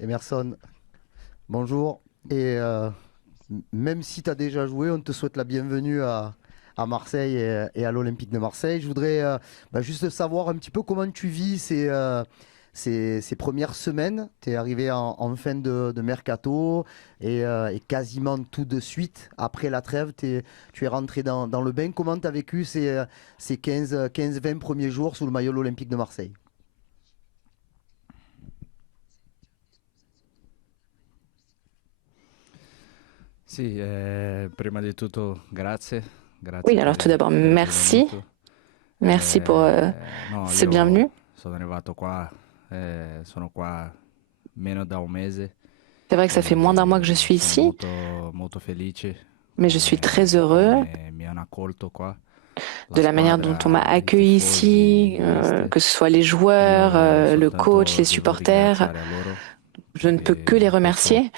Emerson, bonjour. Même si tu as déjà joué, on te souhaite la bienvenue à Marseille et à l'Olympique de Marseille. Je voudrais juste savoir un petit peu comment tu vis ces premières semaines. Tu es arrivé en fin de mercato et quasiment tout de suite, après la trêve, tu es rentré dans le bain. Comment tu as vécu ces 15-20 premiers jours sous le maillot de l'Olympique de Marseille? Sì, prima di tutto grazie, Oui, grazie alors tout d'abord, per il merci. benvenuto. Merci pour No, ce io bienvenu. sono arrivato qua, sono qua meno da un mese C'est vrai que ça fait moins d'un mois que je e suis sono ici, molto felice mais je suis très heureux come mi hanno accolto qua, la de la manière dont on m'a squadra, i accueilli tifosi, ici, il mister. que ce soit les joueurs, Io le coach, soltanto les devo supporters. ringraziare a loro Je ne peux que les perché questo remercier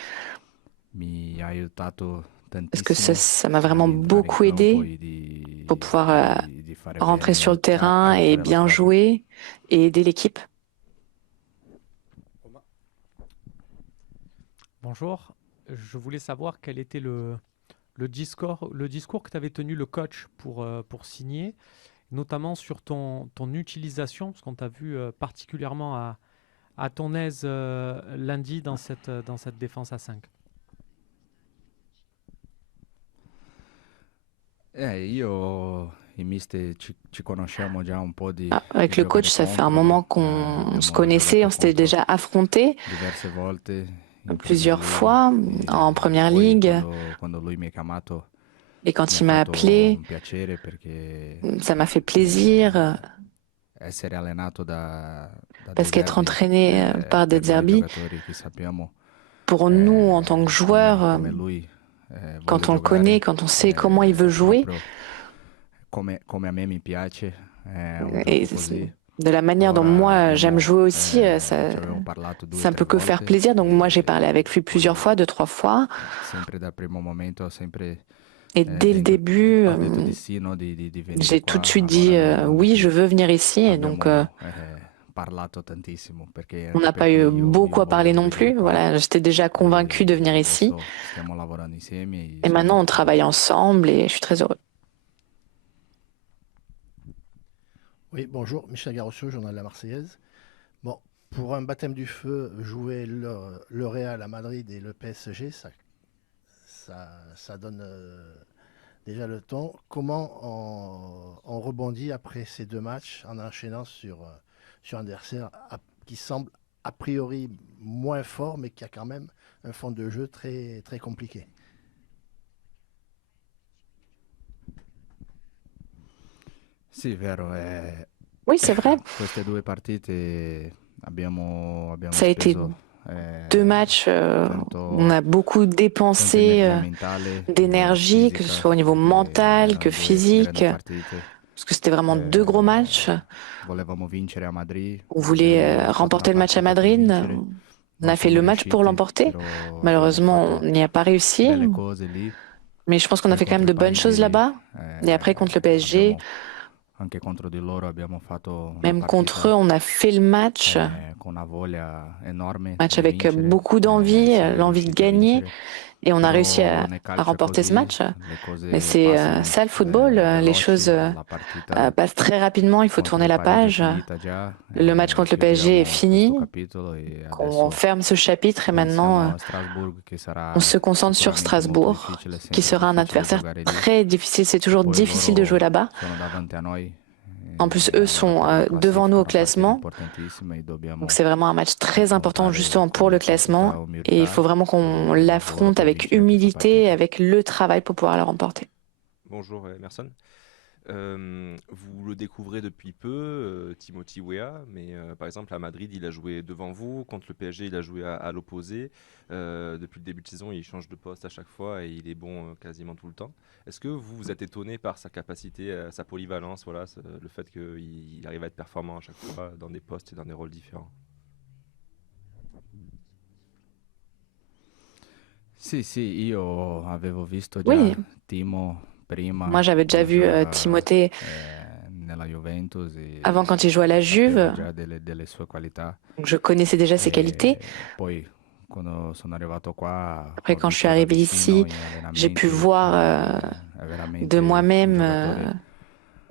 mi ha aiutato parce que ça, tantissimo ça m'a ad vraiment entrare in beaucoup campo aidé e pour pouvoir di fare rentrer sur le bene terrain e et fare la bien squadra. jouer et aider l'équipe. Bonjour, je voulais savoir quel était le discours que tu avais tenu le coach pour signer, notamment sur ton utilisation, parce qu'on t'a vu particulièrement à ton aise lundi dans cette défense à 5. Io e mister ci conosciamo già un po' Ah, di avec le coach, giocare ça fait un contro, moment qu'on se abbiamo connaissait, giocato on s'était contro déjà affronté diverse volte in Premier plusieurs League fois en e première poi ligue. quando lui mi ha chiamato Et mi quand ha il m'a fatto appelé, un piacere perché ça m'a fait plaisir eh, essere allenato da parce De qu'être Zerbi entraîné par des per noi Zerbi, giocatori che sappiamo pour nous en tant que joueurs, come lui vuole quand on le connaît, giocare, quand on sait comment il veut jouer, proprio come a me mi piace, è un et gioco così. de la manière dont Allora moi j'aime abbiamo, jouer aussi, ci avevamo parlato due o ça ne tre peut que faire volte plaisir. Donc moi j'ai parlé avec lui plusieurs poi fois, deux, trois fois. sempre dal primo momento sempre Et dès le début, ho detto di sì, no, di venire j'ai tout de qua. suite dit Allora non è oui, je che veux venir ici. Et donc abbiamo parlato tantissimo perché on anche n'a pas perché eu io beaucoup à parler voglio non venire plus. qua Voilà, j'étais déjà convaincue de venir e ici. adesso stiamo lavorando insieme e Et sono maintenant on molto travaille felice. ensemble et je suis très heureuse. Oui, bonjour, Michel Garosso, journal de la Marseillaise. Bon, pour un baptême du feu, jouer le Real à Madrid et le PSG, ça donne déjà le ton. Comment on rebondit après ces deux matchs en enchaînant sur un adversaire qui semble a priori moins fort, mais qui a quand même un fond de jeu très, très compliqué? Sì, vero, Oui, c'est vrai. queste due partite abbiamo Ça a été speso deux matchs où on tanto, a beaucoup tanto dépensé energia mentale e d'énergie, que ce fisica soit au niveau perché mental, que erano due physique, grandi partite. parce que c'était vraiment deux gros matchs. Volevamo vincere a Madrid, On voulait abbiamo lasciato una remporter le match à partita per Madrid. vincere, On non a fait siamo le match pour riusciti, l'emporter. però abbiamo Malheureusement, on fatto n'y a pas réussi. belle cose lì. Mais je pense qu'on a Poi fait quand même contro de il bonnes choses Parigi, là-bas. Et après, contre le PSG, abbiamo, anche contro di loro abbiamo fatto una même contre eux, partita on a fait le match. con una voglia enorme Match di avec vincere, beaucoup d'envie, siamo l'envie de riusciti a gagner. vincere, Et on a réussi però nel à calcio è remporter ce così, match. le Mais cose c'est passano ça le football. Les choses veloci, la partita passent très rapidement. Il faut contro tourner il la Parigi è page. finita già, Le match contre le PSG est chiudiamo fini. questo capitolo e Qu'on adesso ferme ce chapitre et maintenant pensiamo a Strasbourg che on sarà se concentre sur sicuramente molto Strasbourg, difficile, è qui sempre sera un difficile adversaire giocare lì. très difficile. C'est E toujours poi difficile de jouer loro là-bas. sono davanti a noi, En plus, eux allora sont per la devant nous classifica è au una partita classement. importantissima e Donc dobbiamo c'est vraiment un match très important affrontare justement pour le con tutta classement. Et il faut umiltà vraiment qu'on e lavoro l'affronte per avec vincere questa humilité, partita. avec le travail pour pouvoir la remporter. Bonjour Emerson. Vous le découvrez depuis peu, Timothy Weah, mais par exemple à Madrid, il a joué devant vous, contre le PSG, il a joué à l'opposé. Depuis le début de saison, il change de poste à chaque fois et il est bon quasiment tout le temps. Est-ce que vous vous êtes étonné par sa capacité, sa polyvalence, voilà, le fait qu'il arrive à être performant à chaque fois dans des postes et dans des rôles différents? Sì, sì, io avevo visto Oui, già Timo prima moi j'avais déjà quando vu giocava Timothée nella Juventus avant quand e il jouait à la sapevo Juve. già delle sue qualità. Donc je connaissais déjà ses qualités. Poi quando sono arrivato qua, Après, ho quand je suis visto da arrivé vicino ici, in j'ai pu allenamenti, voir è de veramente un moi-même giocatore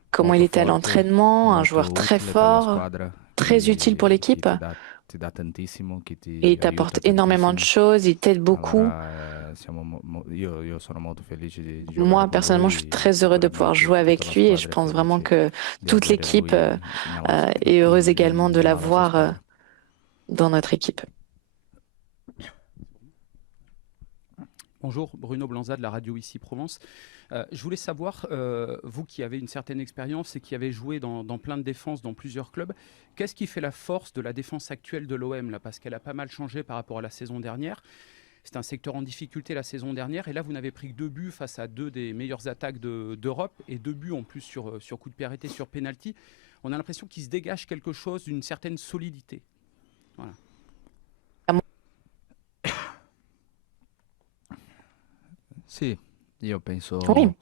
comment il molto était à forte, l'entraînement, un joueur molto très utile per la fort, squadra, très utile pour che l'équipe. ti dà tantissimo, che Et ti il t'apporte aiuta énormément de tantissimo. choses, il t'aide beaucoup. Allora, io sono molto felice di giocare Moi, con personnellement, je suis lui e très heureux de pouvoir sicuramente jouer tutta avec la lui et je squadra è pense vraiment felice que di toute avere l'équipe lui est heureuse également de nella nostra l'avoir squadra. dans notre équipe. Bonjour, Bruno Blanza de la radio ici Provence. Je voulais savoir, vous qui avez une certaine expérience et qui avez joué dans plein de défenses dans plusieurs clubs, qu'est-ce qui fait la force de la défense actuelle de l'OM là, parce qu'elle a pas mal changé par rapport à la saison dernière. C'était un secteur en difficulté la saison dernière et là vous n'avez pris que 2 buts face à 2 des meilleures attaques d'Europe et 2 buts en plus sur coup de pied arrêté, sur penalty. On a l'impression qu'il se dégage quelque chose d'une certaine solidité. Voilà. Sì, io penso Oui,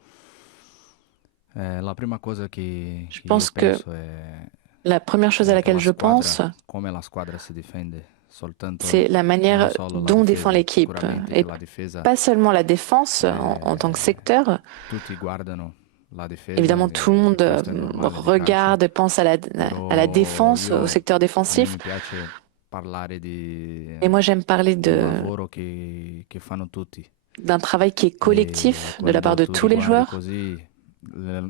la prima cosa che je io pense que penso è la première chose à che laquelle la je pense, squadra, come la squadra si difende, soltanto c'est la non manière solo la dont défend difesa, l'équipe. sicuramente Et che la difesa pas seulement la défense en tant que secteur. tutti guardano la difesa Évidemment, tout le e monde questo è normale nel calcio, regarde, pense à la però défense, au secteur a me défensif. mi piace parlare Et moi, j'aime parler di un lavoro che fanno tutti. d'un travail qui est E collectif de la part quando de tu tous les li guardi joueurs. così,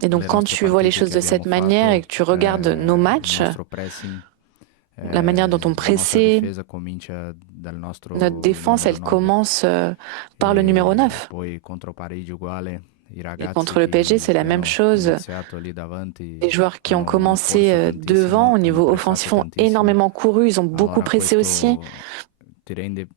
Et donc, le quand nostre tu vois les partite choses che de abbiamo cette manière et fatto, que tu regardes nos il matchs, nostro pressing, la manière dont on la nostra pressait, difesa comincia dal nostro notre défense, numero elle 9 commence par le numéro e 9. poi contro Parigi uguale, i Et ragazzi contre le PSG, c'est la che même hanno chose. iniziato lì davanti Les joueurs qui ont hanno commencé corso devant tantissimo, au hanno niveau pressato offensif ont tantissimo. énormément couru, ils ont beaucoup Allora pressé aussi. questo ti rende,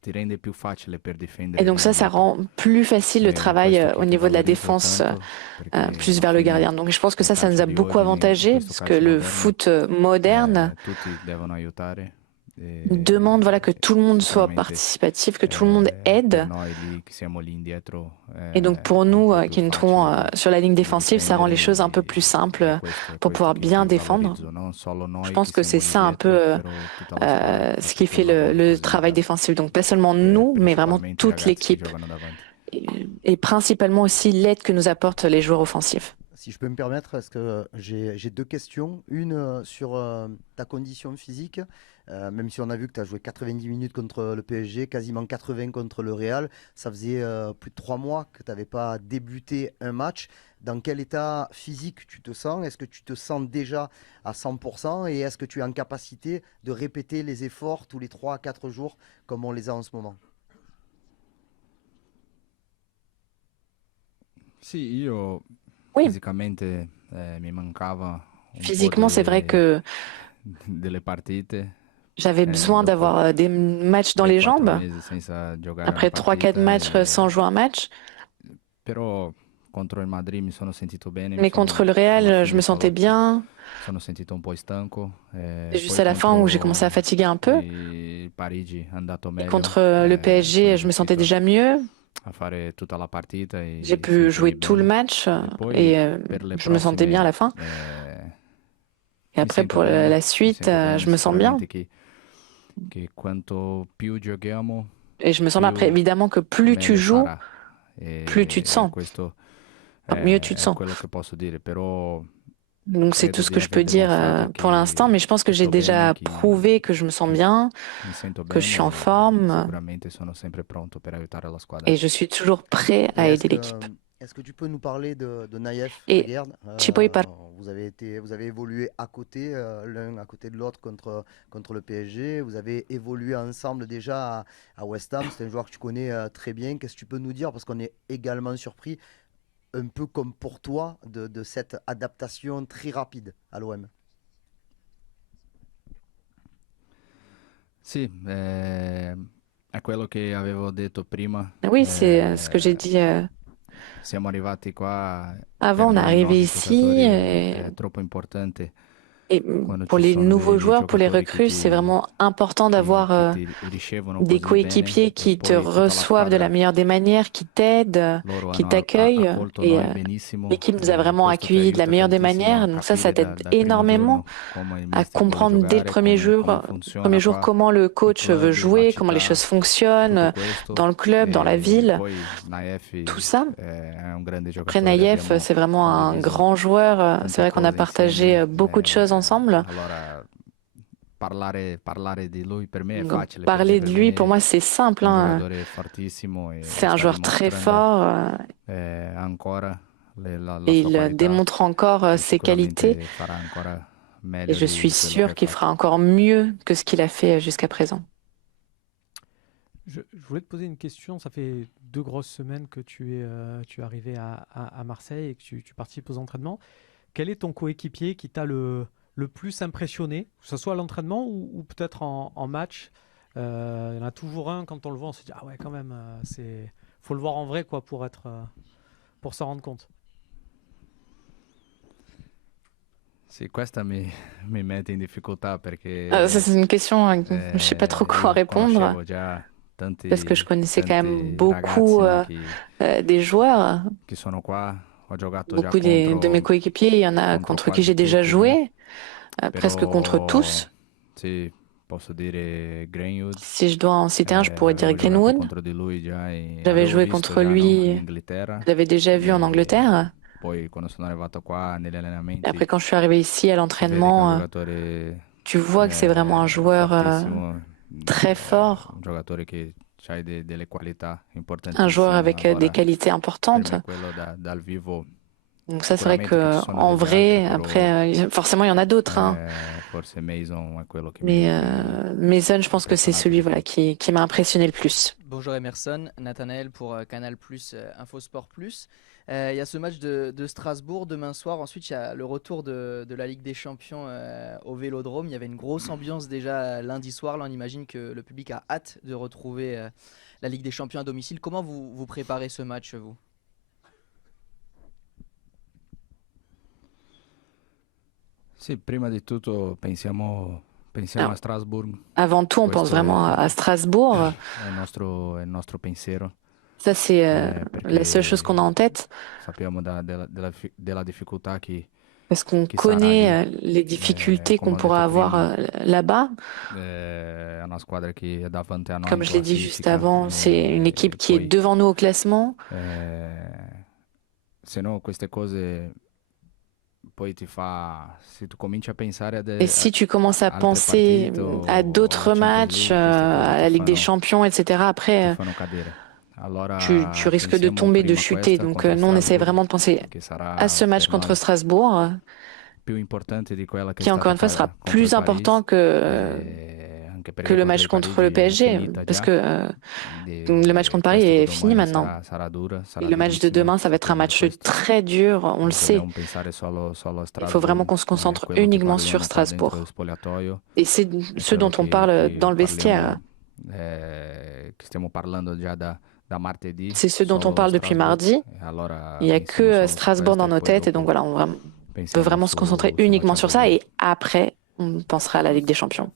ti rende più facile per Et difendere il donc ça nemico. rend plus facile le È travail questo au che niveau de la valorizzo défense tanto perché plus alla vers le fine gardien. Donc je pense que nel ça nous calcio a di beaucoup oggi, in avantagé, questo parce que calcio le moderno, foot moderne tutti devono aiutare demande voilà, que tout le monde soit sicuramente participatif, que tout le monde per aide. noi lì che siamo lì indietro Et donc pour è un nous po' più qui nous trouvons facile sur la ligne di défensive, ça rend difendere les choses un peu plus simples e questo è pour questo pouvoir bien che défendre. valorizzo, non solo Je noi pense che que siamo c'est lì ça un peu dietro, però tutta la squadra che fa ce qui tutto fait un lavoro le così travail bravo, défensif. Donc pas seulement nous, mais vraiment principalmente i toute ragazzi che l'équipe. giocano davanti. Et principalement aussi l'aide que nous apportent les joueurs offensifs. Si je peux me permettre, est-ce que j'ai 2 questions. Une sur ta condition physique, même si on a vu que tu as joué 90 minutes contre le PSG, quasiment 80 contre le Real, ça faisait plus de 3 mois que tu n'avais pas débuté un match. Dans quel état physique tu te sens? Est-ce que tu te sens déjà à 100% et est-ce que tu es en capacité de répéter les efforts tous les 3 à 4 jours comme on les a en ce moment? Sì, io Oui, fisicamente mi mancava un po' physiquement, c'est vrai que delle partite. j'avais besoin Dopo d'avoir des matchs dans les 3-4 jambes. mesi senza giocare una Après 3-4 partita, matchs sans jouer un match. però contro il Madrid mi sono sentito bene, Mais contre le alla Real, je fine me sentais bien. sono sentito un po' stanco. C'est juste Poi à la fin où j'ai commencé à contro fatiguer un peu. il Parigi è andato Et meglio, contre le sono PSG, je me sentais riuscito déjà mieux. a fare tutta la partita J'ai e pu jouer sentirmi tout le bene. match E poi et per le je me sentais bien à prossime la fin. Et mi après, sento pour bene, la mi suite, sento bene je me sens bien. sicuramente che quanto più giochiamo, Et je me sens bien. Après, più évidemment que plus tu meglio joues, sarà. plus tu te E sens. questo Mieux tu te è sens. quello che posso dire, però Donc c'est tout credo ce di que je peux aver dire dimostrato pour l'instant, mais je pense que che j'ai sto bene, déjà prouvé que je me sens che bien, mi sento que je suis en bene e forme sicuramente sono sempre pronto per aiutare la squadra. et je suis toujours prêt Et à aider l'équipe. est-ce que tu peux nous parler de Naïef Et Aguerd? ci puoi par- Vous avez évolué à côté, l'un à côté de l'autre contre le PSG. Vous avez évolué ensemble déjà à West Ham. C'est un joueur que tu connais très bien. Qu'est-ce que tu peux nous dire? Parce qu'on est également surpris, un peu comme pour toi, de cette adaptation très rapide à l'OM. Sì, è quello che avevo detto prima. Oui, c'est ce que j'ai dit Siamo arrivati qua, avant. per On est noi arrivé nuovi ici giocatori et è troppo importante Et quando pour ci les sono nouveaux dei joueurs, pour les giocatori che recrues, c'est vraiment important che d'avoir ti ricevono des così bene coéquipiers e qui te poi tutta la reçoivent de la squadra meilleure des manières, qui t'aident, loro qui hanno t'accueillent. accolto Et noi benissimo l'équipe nous a e vraiment questo ti accueillis de la aiuta meilleure des tantissimo manières. a Donc ça capire t'aide dal primo énormément giorno come il à mister vuole comprendre dès le giocare, come funziona jours qua comment le i coach veut club, la jouer, comment les città, choses tutto fonctionnent questo. dans le club, dans la E ville, poi Naef tout ça. è un grande Après giocatore, Naïef, abbiamo c'est vraiment un condiviso grand joueur. C'est tante vrai qu'on a cose partagé insieme. beaucoup de choses ensemble. Allora parlare di lui per me è Donc, facile perché parler de per lui, me pour moi, c'est simple, è un hein. giocatore fortissimo e C'est un sta joueur très dimostrando fort ancora la et sua il qualità démontre encore e ses qualités. sicuramente farà ancora Et meglio je suis di quello che sûre ha qu'il fatto. fera encore mieux que ce qu'il a fait jusqu'à présent. Je voulais te poser une question. Ça fait 2 grosses semaines que tu es arrivé à Marseille et que tu participes aux entraînements. Quel est ton coéquipier qui t'a le plus impressionné, que ce soit à l'entraînement ou peut-être en match? Il y en a toujours un, quand on le voit, on se dit ah ouais, quand même, faut le voir en vrai quoi, pour s'en rendre compte. Sì, questa mi mette in difficoltà perché Ça, c'est une question, je ne sais pas trop quoi io répondre, conoscevo già parce que je connaissais quand même tanti beaucoup ragazzi des joueurs. che sono qua, ho giocato già Beaucoup de mes contro coéquipiers, il y en a contre qui quasi j'ai déjà tutti, joué, presque contre però tous. sì, posso dire Greenwood. Si je dois en citer un, je pourrais dire Ho giocato Greenwood. contro di lui già J'avais l'avevo joué visto contre già, no, in lui, Inghilterra. je l'avais déjà vu en E Angleterre. poi quando sono arrivato qua negli Et allenamenti après, quand je suis arrivée ici à si vede che è un l'entraînement, giocatore tu vois que c'est vraiment un joueur fortissimo, très fort, un giocatore che ha delle qualità un joueur importantissime. avec des Allora, qualités per importantes. me quello dal vivo Donc ça, c'est vrai sicuramente che que ci sono en degli vrai, altri, après, forcément, il y en a d'autres, hein. forse Mason è quello che Mais Mason, je pense que c'est impressionato celui di voilà, più. qui m'a impressionné le plus. Bonjour Emerson, Nathanaël pour Canal Plus, Infosport Plus. Il y a ce match de Strasbourg demain soir. Ensuite, il y a le retour de la Ligue des Champions au Vélodrome. Il y avait une grosse ambiance déjà lundi soir. Là, on imagine que le public a hâte de retrouver la Ligue des Champions à domicile. Comment vous préparez ce match, vous? Sì, prima di tutto pensiamo Alors, a Strasbourg, avant tout, on pense questo vraiment à Strasbourg. è il nostro pensiero. Ça, c'est Perché la seule chose qu'on a en tête, sappiamo della difficoltà parce qu'on Qui sarà connaît lì. les difficultés Come qu'on ho pourra detto avoir prima, là-bas. è una squadra che è davanti a noi Comme in je l'ai dit juste classifica avant, c'est une équipe qui est poi devant nous au classement. se no queste cose poi se tu cominci a pensare Et si tu commences à altre penser partite o à alla d'autres Champions matchs, League, queste cose à la Ligue des Champions, etc., ti après, fanno cadere. Allora tu risques de pensiamo tomber, de prima a chuter. questa Donc, contro nous, on essaie Strasbourg, vraiment de penser che à sarà ce match per contre noi Strasbourg, più importante di quella che è qui, encore stata une fois, sera fatta contro il plus Paris, important anche que perché le contro match il contre le Parigi è PSG, finita parce già. que le match contre Paris Questo di est fini domani maintenant. sarà dura, Et sarà le match de durissimo, demain, ça va être un sappiamo match questo. très dur, on le sait. Dobbiamo pensare solo a Il faut Strasbourg, vraiment qu'on se concentre quello che uniquement sur parliamo qua dentro Strasbourg. lo spogliatoio, Et c'est ce quello dont on parle dans le vestiaire. che stiamo parlando già da martedì, C'est ce dont on solo parle depuis Strasbourg. mardi. E allora Il n'y a pensiamo que solo su Strasbourg dans questo e nos poi têtes. Et donc dopo voilà, on peut pensiamo vraiment se concentrer sulla uniquement sur ça. Champions Et League. après, on pensera à la Ligue des Champions.